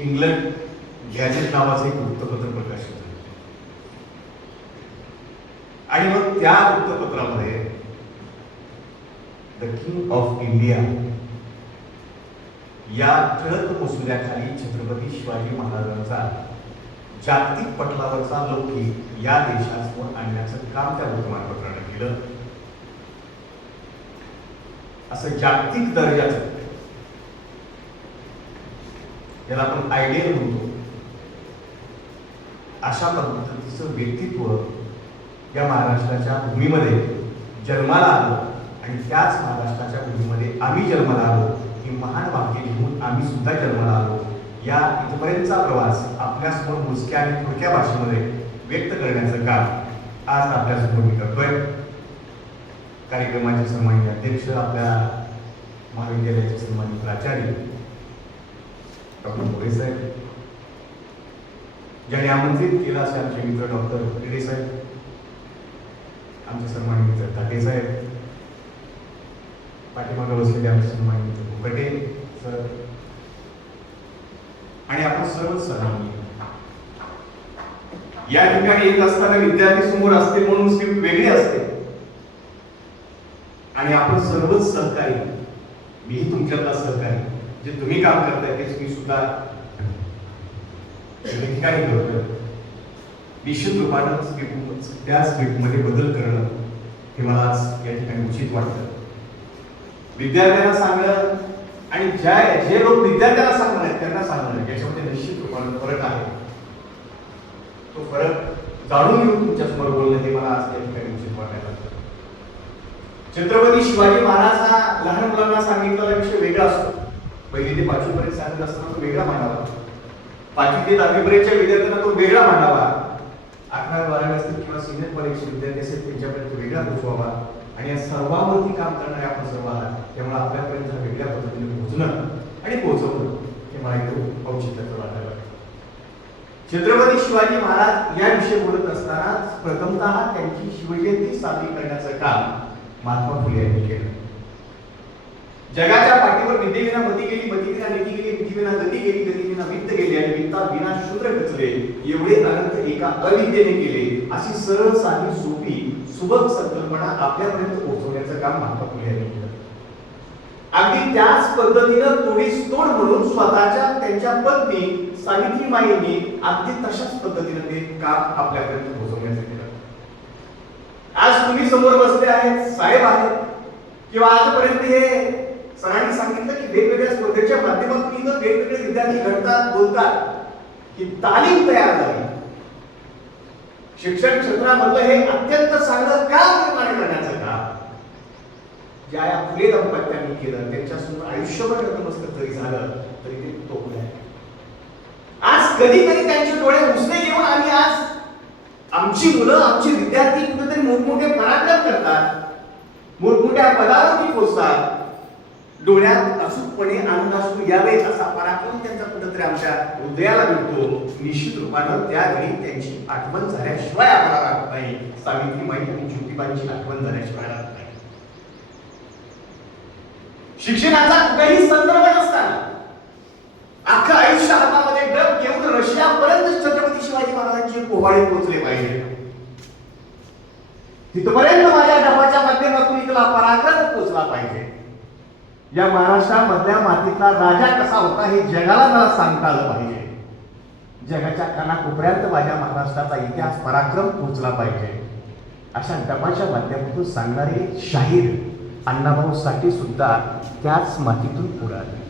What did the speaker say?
England gadget नावाचं एक वृत्तपत्र प्रकाशित झालं आणि मग त्या वृत्तपत्रामध्ये द किंग ऑफ इंडिया या ठळक मसुद्याखाली छत्रपती शिवाजी महाराजांचा जागतिक पटलावरचा लौकिक या देशासमोर आणण्याचं काम त्या वर्तमानपत्राने केलं. असं जागतिक दर्जाचं ज्याला आपण आयडियल म्हणतो अशा पद्धतीचं व्यक्तित्व या महाराष्ट्राच्या भूमीमध्ये जन्माला आलं आणि त्याच महाराष्ट्राच्या भूमीमध्ये आम्ही जन्माला आलो. ही महान वाक्य घेऊन आम्ही सुद्धा जन्माला आलो. या इथपर्यंतचा प्रवास आपल्यासमोर मोजक्या आणि थोडक्या भाषेमध्ये व्यक्त करण्याचं काम आज आपल्यासमोर मी करतोय. कार्यक्रमाचे सन्माननीय अध्यक्ष, आपल्या महाविद्यालयाचे सन्माननीय प्राचार्य डॉक्टर मोरे साहेब, ज्याने आमंत्रित केला असे आमचे मित्र डॉक्टर रेड्डी साहेब, आमचे सन्माननीय मित्र ताटे साहेब, पाठीमागे बसलेले आमचे सन्माननीय मित्र भुकटे सर आणि आपण सर्व सन्माननीय. या ठिकाणी येत असताना विद्यार्थी समोर असते म्हणून स्क्रिप्ट वेगळी असते आणि आपण सर्वच सहकारी, मीही तुमच्यातला सहकारी, जे तुम्ही काम करताय तेच मी सुद्धा ठिकाणी करतोय. निश्चित रूपानं त्या स्क्रिप्टमध्ये बदल करणं हे मला आज या ठिकाणी उचित वाटतं. विद्यार्थ्यांना सांगणं आणि जे लोक विद्यार्थ्यांना सांगणार आहेत त्यांना सांगणं याच्यामध्ये निश्चित रूपानं फरक आहे. तो फरक जाणून घेऊन तुमच्यासमोर बोलणं हे मला आज या ठिकाणी उचित वाटायला. छत्रपती शिवाजी महाराज हा लहान मुलांना सांगितलेला विषय वेगळा असतो. पहिली ते 5वी पर्यंत सांगत असताना तो वेगळा मांडावा, 5वी ते 10वी पर्यंतच्या विद्यार्थ्यांना तो वेगळा मांडावा, 11वी 12वी असतील किंवा सिनियर कॉलेजचे विद्यार्थी असतील त्यांच्यापर्यंत वेगळा पोहोचवावा आणि या सर्वांवरती काम करणारे आपण सर्व आहात. त्यामुळे आपल्यापर्यंत वेगळ्या पद्धतीने पोहोचणं आणि पोहोचवणं हे मला एकदम औचित्याचं वाटायला. छत्रपती शिवाजी महाराज याविषयी बोलत असताना प्रथमतः त्यांची शिवजयंती साजरी करण्याचं काम महात्मा फुले यांनी केलं. जगाच्या पाठीवर विद्येविना मती गेली, मतीविना नीती गेली, नीतीविना गती गेली, गतीविना वित्त गेली आणि वित्ताविना शूद्र गचले, एवढे अनंत एका अविद्येने केले. अशी सरळ साधी सोपी सुबक संकल्पना आपल्यापर्यंत पोहोचवण्याचं काम महात्मा फुले यांनी केलं. अगदी त्याच पद्धतीनं तोडीस तोड म्हणून स्वतःच्या त्यांच्या पत्नी सावित्रीमाईंनी अगदी तशाच पद्धतीनं ते काम आपल्यापर्यंत पोहोचवण्याचं केलं. आज तुम्ही समोर बसले आहेत, साहेब आहेत, किंवा आजपर्यंत हे सरांनी सांगितलं की वेगवेगळ्या स्पर्धेच्या माध्यमातून इथं वेगवेगळे विद्यार्थी घडतात, बोलतात, ही तालीम तयार झाली. शिक्षण क्षेत्रामधलं हे अत्यंत चांगलं काम निर्माण करण्याचं काम ज्या या फुले दंपत्यांनी केलं, त्यांच्यासमोर आयुष्यभर नतमस्तक जरी झालं तरी ते तोकलं आहे. आज कधीतरी त्यांचे डोळे उसने घेऊन आम्ही आज आमची मुलं, आमचे विद्यार्थी कुठेतरी मोठमोठे पराक्रम करतात, मोठमोठ्या पदावरती पोहोचतात. डोळ्यात अचूकपणे आनंदाश्रू यावे असा पराक्रम त्यांचा कुठेतरी आमच्या हृदयाला मिळतो. निश्चित रूपानं त्यावेळी त्यांची आठवण झाल्याशिवाय आम्हाला राहत नाही. सावित्रीबाई आणि ज्योतिबांची आठवण झाल्याशिवाय राहत नाही. शिक्षणाचा कुठेही संदर्भ नसताना अख्खं आयुष्य हातामध्ये डब घेऊन रशियापर्यंत छत्रपती शिवाजी महाराजांचे पोवाडे पोहोचले पाहिजे. तिथपर्यंत माझ्या डबाच्या माध्यमातून इथला पराक्रम पोहोचला पाहिजे. या महाराष्ट्रामधल्या मातीतला राजा कसा होता हे जगाला मला सांगता आलं पाहिजे. जगाच्या कानाकोपऱ्यात माझ्या महाराष्ट्राचा इतिहास पराक्रम पोहोचला पाहिजे. अशा डबाच्या माध्यमातून सांगणारे शाहीर अण्णाभाऊ साठे सुद्धा त्याच मातीतून पुढे आले.